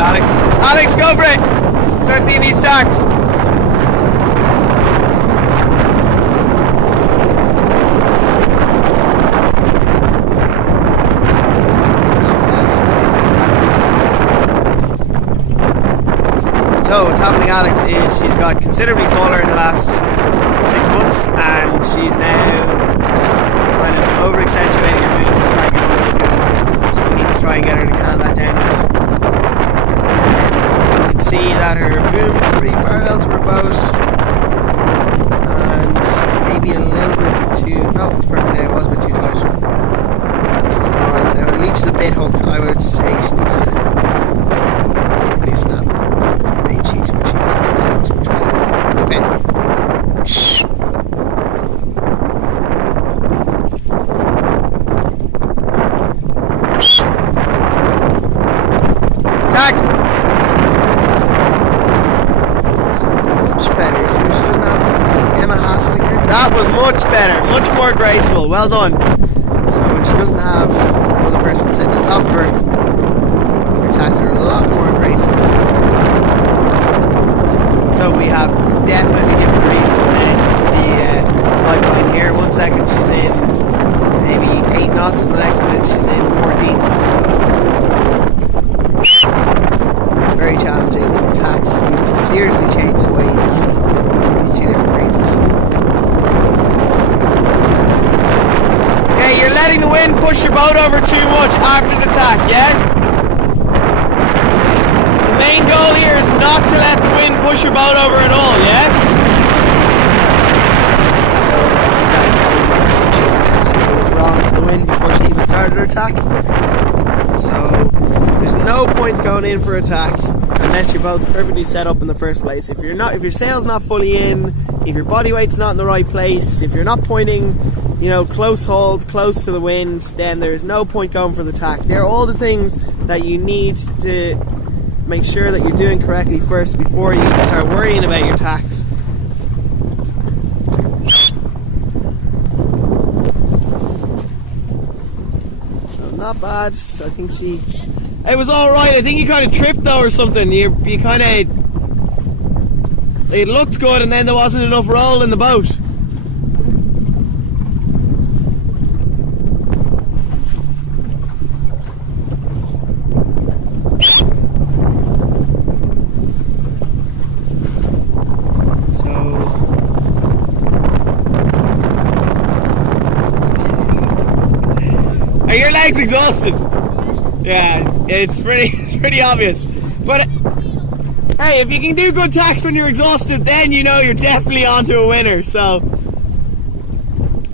Alex. Alex, go for it! Start seeing these tacks. So what's happening, Alex, is she's got considerably taller in the last 6 months, and she's now kind of over-accentuating her moves to try and get her really good. So we need to try and get her to calm that down a bit. You can see that her boom is pretty parallel to her boat, and maybe a little bit too... No, it's perfect now, it was a bit too tight. That's alright. Her leech is a bit hooked. I would say she needs to loosen that main sheet, which she has, and that looks much better. Okay. Tack! So, much better. So she doesn't have Emma hassling her. That was much better, much more graceful. Well done. So when she doesn't have another person sitting on top of her, her attacks are a lot more graceful. So we have definitely different breeze coming in the pipeline here. 1 second she's in maybe 8 knots, and the next minute she's in 14. So very challenging attacks. You have to seriously change the way you attack in these two different breezes. Okay, you're letting the wind push your boat over too much after the tack, yeah? The main goal here is not to let the wind push your boat over at all, yeah? So that was wrong to the wind before she even started her attack. So there's no point going in for attack unless your boat's perfectly set up in the first place. If your sail's not fully in, if your body weight's not in the right place, if you're not pointing, close hauled, close to the wind, then there's no point going for the tack. They're all the things that you need to make sure that you're doing correctly first before you can start worrying about your tacks. So not bad. I think it was alright. I think you kind of tripped though or something. You kind of... It looked good and then there wasn't enough roll in the boat. Are your legs exhausted? Yeah, it's pretty obvious. But hey, if you can do good tacks when you're exhausted, then you're definitely onto a winner. So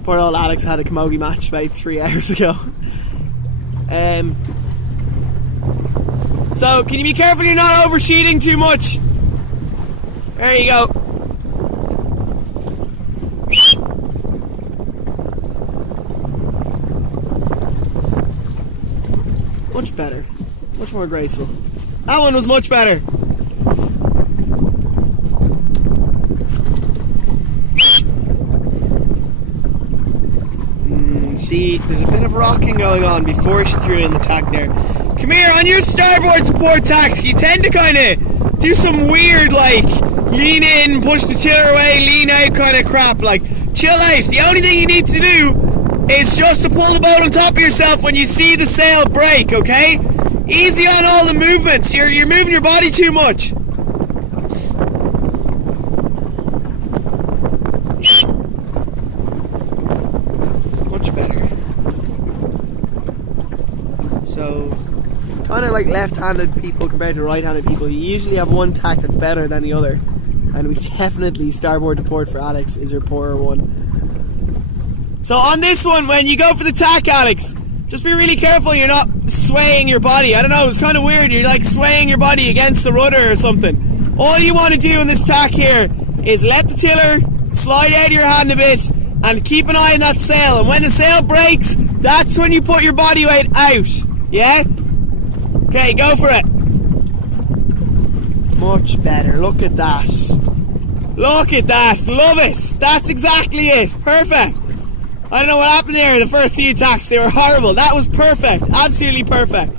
poor old Alix had a camogie match about 3 hours ago. So can you be careful you're not oversheeting too much? There you go. Much better. Much more graceful. That one was much better. See, there's a bit of rocking going on before she threw in the tack there. Come here, on your starboard support tacks, you tend to kind of do some weird, lean in, push the tiller away, lean out kind of crap. Chill out. The only thing you need to do is just to pull the boat on top of yourself when you see the sail break, okay? Easy on all the movements. You're moving your body too much. Much better. So, kind of like left-handed people compared to right-handed people, you usually have one tack that's better than the other. And we definitely, starboard to port for Alix is her poorer one. So on this one, when you go for the tack, Alix, just be really careful you're not swaying your body. I don't know, it's kind of weird. You're swaying your body against the rudder or something. All you want to do in this tack here is let the tiller slide out of your hand a bit and keep an eye on that sail. And when the sail breaks, that's when you put your body weight out. Yeah? Okay, go for it. Much better. Look at that. Look at that. Love it. That's exactly it. Perfect. I don't know what happened there in the first few tacks. They were horrible. That was perfect. Absolutely perfect.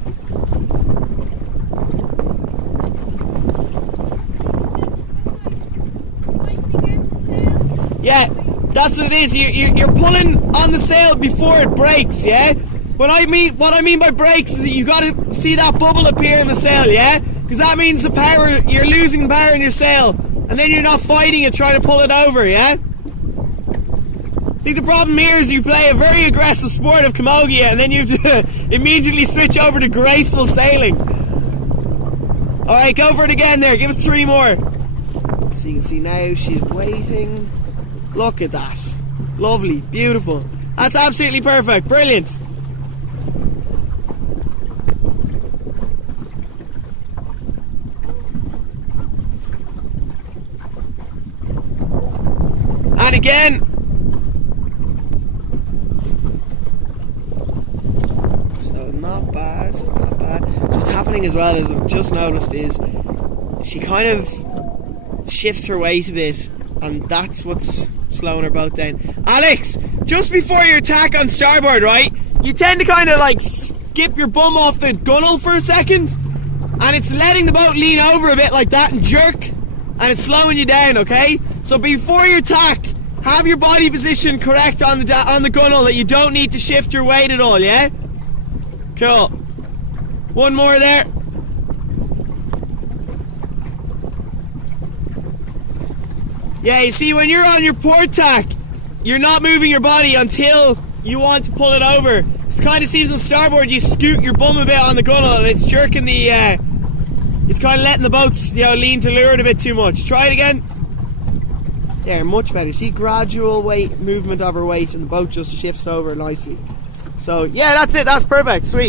Yeah, that's what it is. You're pulling on the sail before it breaks, yeah? What I mean by breaks is that you gotta see that bubble appear in the sail, yeah? Because that means the power, you're losing the power in your sail, and then you're not fighting it trying to pull it over, yeah? I think the problem here is you play a very aggressive sport of camogia, and then you have to immediately switch over to graceful sailing. Alright, go for it again there, give us 3 more. So you can see now she's waiting. Look at that. Lovely, beautiful. That's absolutely perfect, brilliant. And again. So not bad, it's not bad. So what's happening as well is, I've just noticed, is she kind of shifts her weight a bit, and that's what's slowing her boat down. Alix, just before your tack on starboard, right, you tend to kind of like skip your bum off the gunnel for a second, and it's letting the boat lean over a bit like that and jerk, and it's slowing you down, okay? So before your tack, have your body position correct on the gunnel, that you don't need to shift your weight at all, yeah? Cool. 1 more there. Yeah, you see, when you're on your port tack, you're not moving your body until you want to pull it over. It kind of seems on starboard you scoot your bum a bit on the gunnel, and it's jerking the, it's kind of letting the boat, you know, lean to leeward a bit too much. Try it again. There, much better. See, gradual weight movement of her weight, and the boat just shifts over nicely. So yeah, that's it. That's perfect. Sweet.